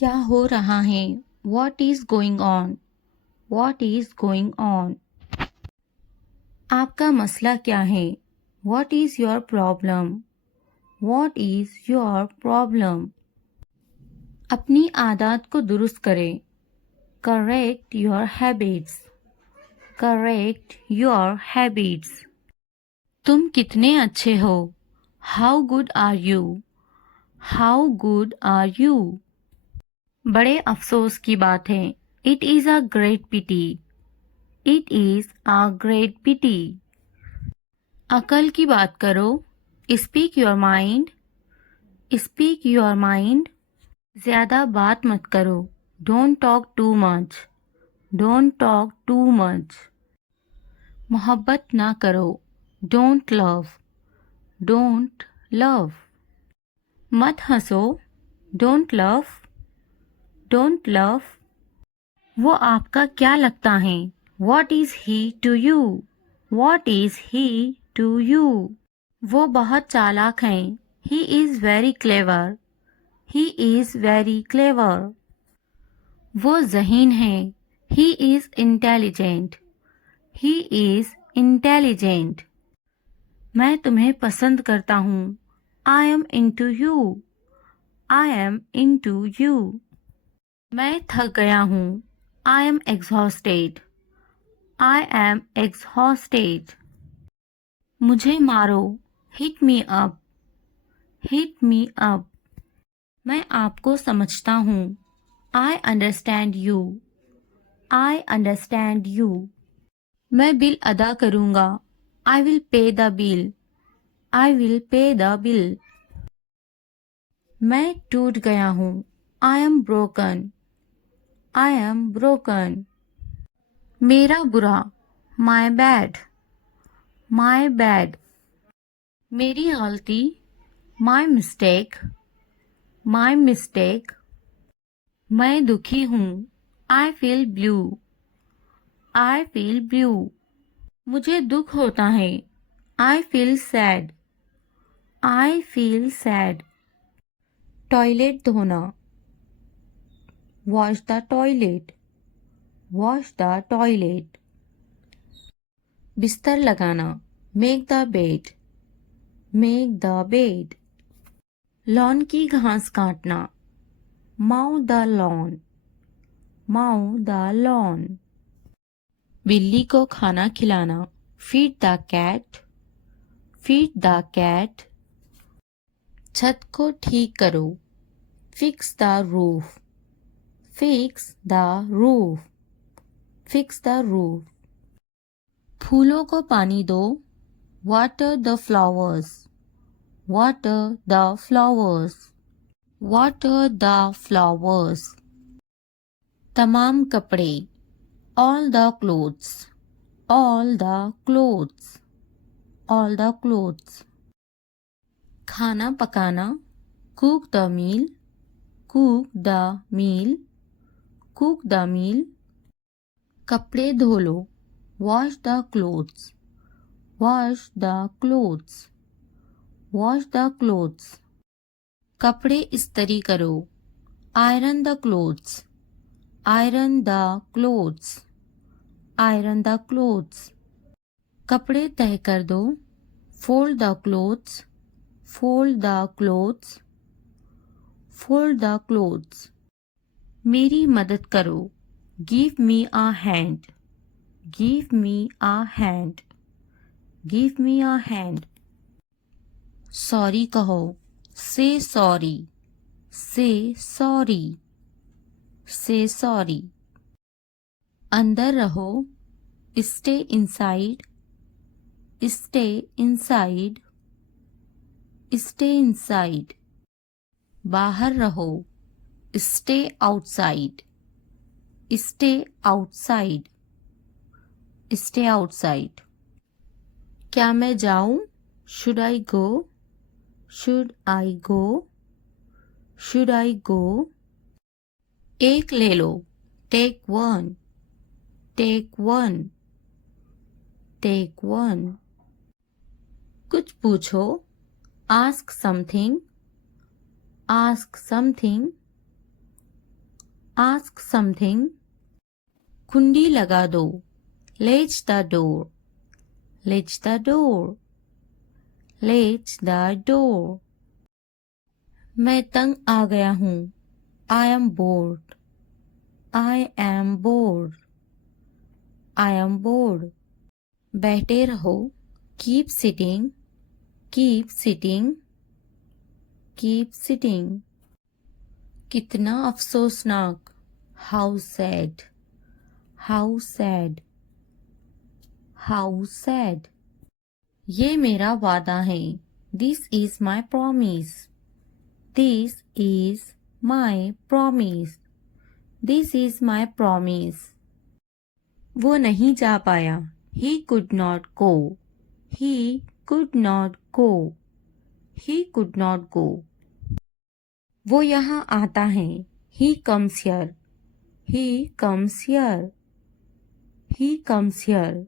क्या हो रहा है? What is going on? What is going on? आपका मसला क्या है? What is your problem? What is your problem? अपनी आदत को दुरुस्त करें. Correct your habits. Correct your habits. तुम कितने अच्छे हो? How good are you? How good are you? बड़े अफसोस की बात है. It is a great pity. It is a great pity. अकल की बात करो. Speak your mind. Speak your mind. ज़्यादा बात मत करो. Don't talk too much. Don't talk too much. मोहब्बत ना करो. Don't love. Don't love. मत हंसो. Don't laugh. Don't laugh. वो आपका क्या लगता है? What is he to you? What is he to you? वो बहुत चालाक हैं. He is very clever. He is very clever. वो ज़हीन है. He is intelligent. He is intelligent. मैं तुम्हें पसंद करता हूँ. I am into you. I am into you. मैं थक गया हूँ. I am exhausted. I am exhausted. मुझे मारो. Hit me up. Hit me up. मैं आपको समझता हूँ. I understand you. I understand you. मैं बिल अदा करूँगा. I will pay the bill. I will pay the bill. मैं टूट गया हूँ. I am broken. I am broken. मेरा बुरा. My bad. My bad. मेरी गलती. My mistake. My mistake. मैं दुखी हूँ. I feel blue. I feel blue. मुझे दुख होता है. I feel sad. I feel sad. Toilet धोना. Wash the toilet. Wash the toilet. बिस्तर लगाना. Make the bed. Make the bed. Lawn की घास काटना. Mow the lawn. Mow the lawn. बिल्ली को खाना खिलाना. Feed the cat. Feed the cat. छत को ठीक करो. Fix the roof. Fix the roof. Fix the roof. फूलों को पानी दो. Water the flowers. Water the flowers. Water the flowers. तमाम कपड़े. All the clothes. All the clothes. All the clothes. खाना पकाना. Cook the meal. Cook the meal. Cook the meal. कपड़े धो लो. Wash the clothes. Wash the clothes. Wash the clothes. कपड़े इस्त्री करो. Iron the clothes. Iron the clothes. Iron the clothes. कपड़े तह कर दो. Fold the clothes. Fold the clothes. Fold the clothes. मेरी मदद करो. Give me a hand. Give me a hand. Give me a hand. Sorry कहो. Say sorry. Say sorry. Say sorry. अंदर रहो. Stay inside. Stay inside. Stay inside. बाहर रहो. Stay outside. Stay outside. Stay outside. क्या मैं जाऊं? Should I go? Should I go? Should I go? एक ले लो. Take one. Take one. Take one. कुछ पूछो. Ask something. Ask something. Ask something, कुंडी लगा दो, latch the door, latch the door, latch the door. मैं तंग आ गया हूँ, I am bored, I am bored, I am bored. बैठे रहो, keep sitting, keep sitting, keep sitting. कितना अफसोसनाक, how sad, how sad, how sad. ये मेरा वादा है, this is my promise, this is my promise, this is my promise. वो नहीं जा पाया, he could not go, he could not go, he could not go. वो यहाँ आता है, he comes here, he comes here, he comes here.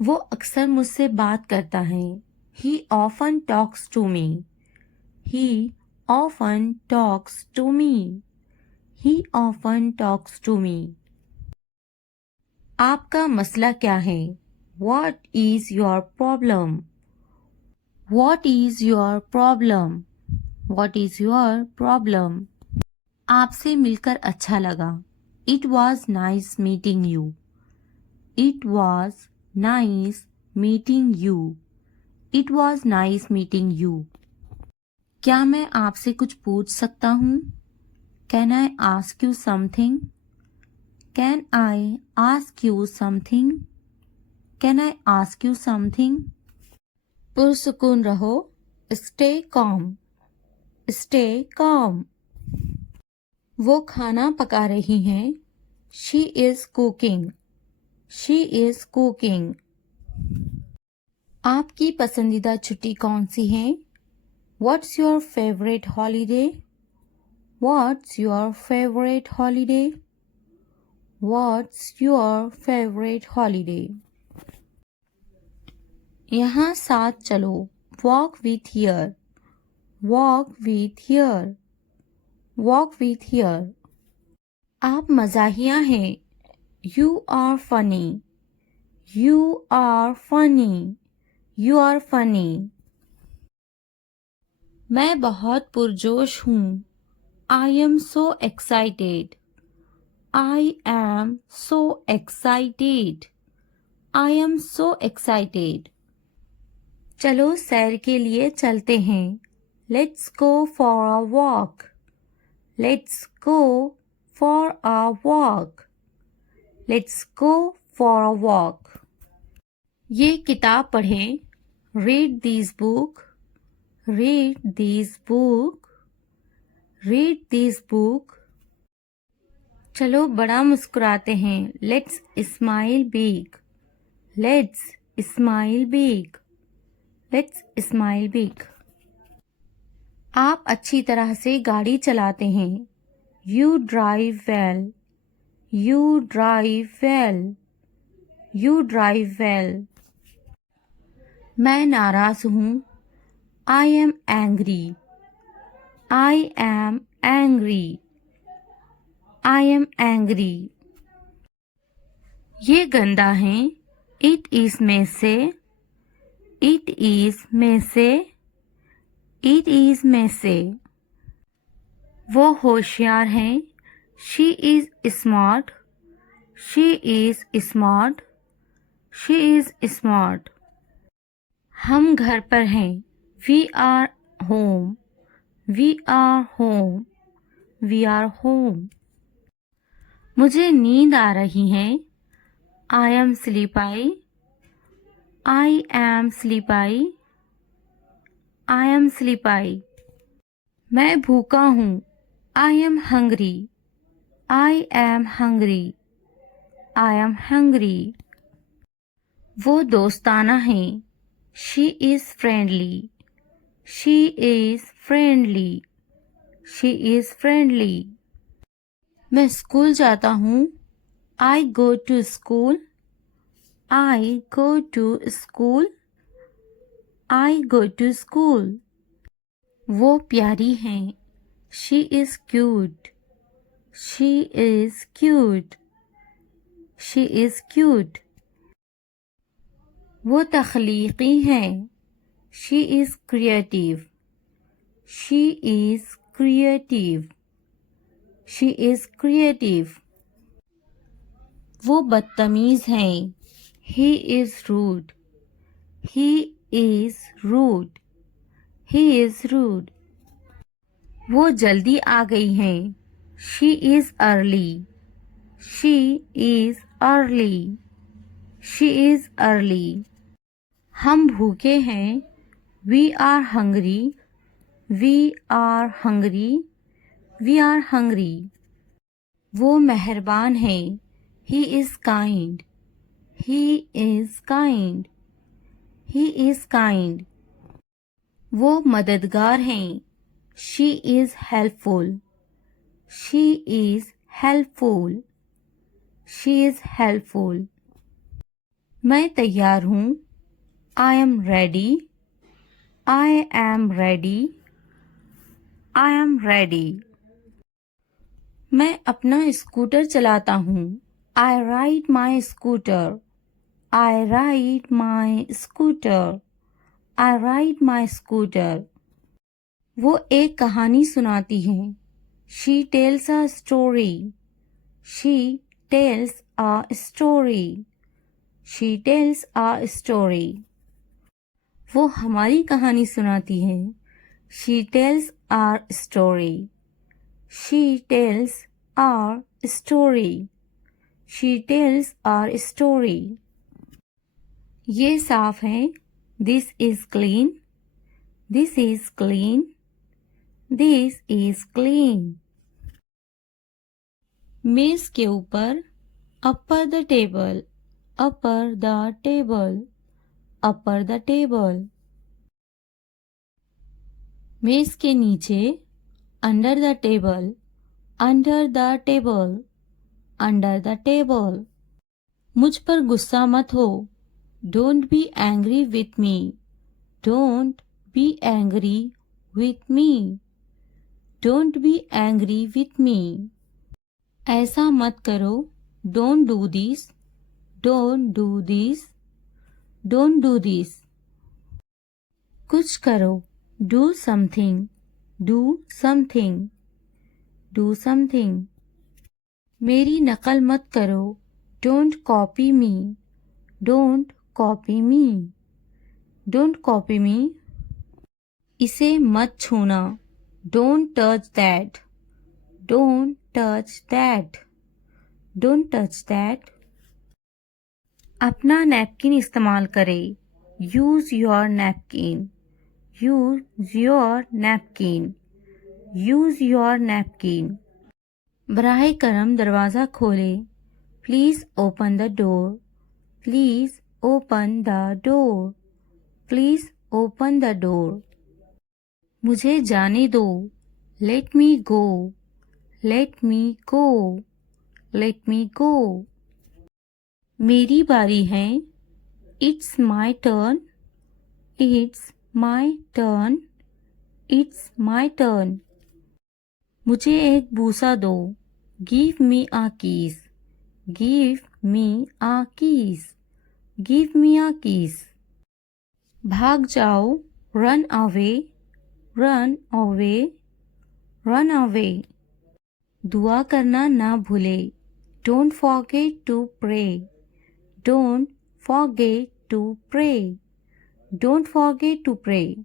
वो अक्सर मुझसे बात करता है, he often talks to me, he often talks to me, he often talks to me. आपका मसला क्या है, what is your problem, what is your problem, what is your problem. आपसे मिलकर अच्छा लगा, it was nice meeting you, it was nice meeting you, it was nice meeting you. क्या मैं आपसे कुछ पूछ सकता हूँ, can I ask you something, can I ask you something, can I ask you something. पुरसुकून रहो, स्टे कॉम, स्टे कॉम। वो खाना पका रही हैं, she is cooking, she is cooking. आपकी पसंदीदा छुट्टी कौन सी है, what's your favourite holiday, what's your favourite holiday, what's your favourite holiday. यहाँ साथ चलो, walk with here, walk with here, walk with here. आप मज़ाहिया हैं, you are funny, you are funny, you are funny. मैं बहुत पुरजोश हूँ, I am so excited, I am so excited, I am so excited. चलो सैर के लिए चलते हैं, let's go for a walk, let's go for a walk, let's go for a walk. ये किताब पढ़ें, read this book, read this book, read this book. चलो बड़ा मुस्कुराते हैं, let's smile big, let's smile big, let's smile big. आप अच्छी तरह से गाड़ी चलाते हैं, you drive well, you drive well, you drive well. मैं नाराज हूँ, I am angry, I am angry, I am angry. ये गंदा है, इट इज में से, इट इज में से, इट इज में से। वो होशियार हैं, she is smart, she is smart, she is smart. हम घर पर हैं, we are home, we are home, we are home. मुझे नींद आ रही है, I am sleepy, I am sleepy, I am sleepy. मैं भूखा हूँ, I am hungry, I am hungry, I am hungry. वो दोस्ताना है, she is friendly, she is friendly, she is friendly. मैं स्कूल जाता हूँ, I go to school, I go to school, I go to school. वो प्यारी हैं, she is cute, She is cute. She is cute. वो तख्लीकी हैं. She is creative. She is creative. She is creative. वो बदतमीज हैं. He is rude. He is rude. He is rude. वो जल्दी आ गई हैं. She is early. She is early. She is early. हम भूखे हैं. We are hungry. We are hungry. We are hungry. वो मेहरबान हैं. He is kind. He is kind. He is kind. वो मददगार हैं. She is helpful. She is helpful. She is helpful. मैं तैयार हूँ. I am ready. I am ready. I am ready. मैं अपना स्कूटर चलाता हूँ. I ride my scooter. I ride my scooter. I ride my scooter. वो एक कहानी सुनाती हैं. She tells a story. She tells a story. She tells a story. वो हमारी कहानी सुनाती हैं. She tells our story. She tells our story. She tells our story. ये साफ है. This is clean. This is clean. This is clean. मेज के ऊपर. Upper the table. Upper the table. Upper the table. मेज के नीचे. Under the table. Under the table. Under the table. मुझ पर गुस्सा मत हो. Don't be angry with me. Don't be angry with me. Don't be angry with me. ऐसा मत करो. Don't do this. Don't do this. Don't do this. कुछ करो. Do something. Do something. Do something. मेरी नकल मत करो. Don't copy me. Don't copy me. Don't copy me. इसे मत छूना. Don't touch that. Don't touch that. Don't touch that. अपना नैपकिन इस्तेमाल करें. Use your napkin. Use your napkin. Use your napkin. बराहे करम दरवाज़ा खोलें. Please open the door. Please open the door. Please open the door. मुझे जाने दो. Let me go. Let me go. Let me go. मेरी बारी है. It's my turn. It's my turn. It's my turn. मुझे एक बूसा दो. Give me a kiss. Give me a kiss. Give me a kiss. भाग जाओ. Run away. Run away. Run away. दुआ करना ना भूले. Don't forget to pray. Don't forget to pray. Don't forget to pray.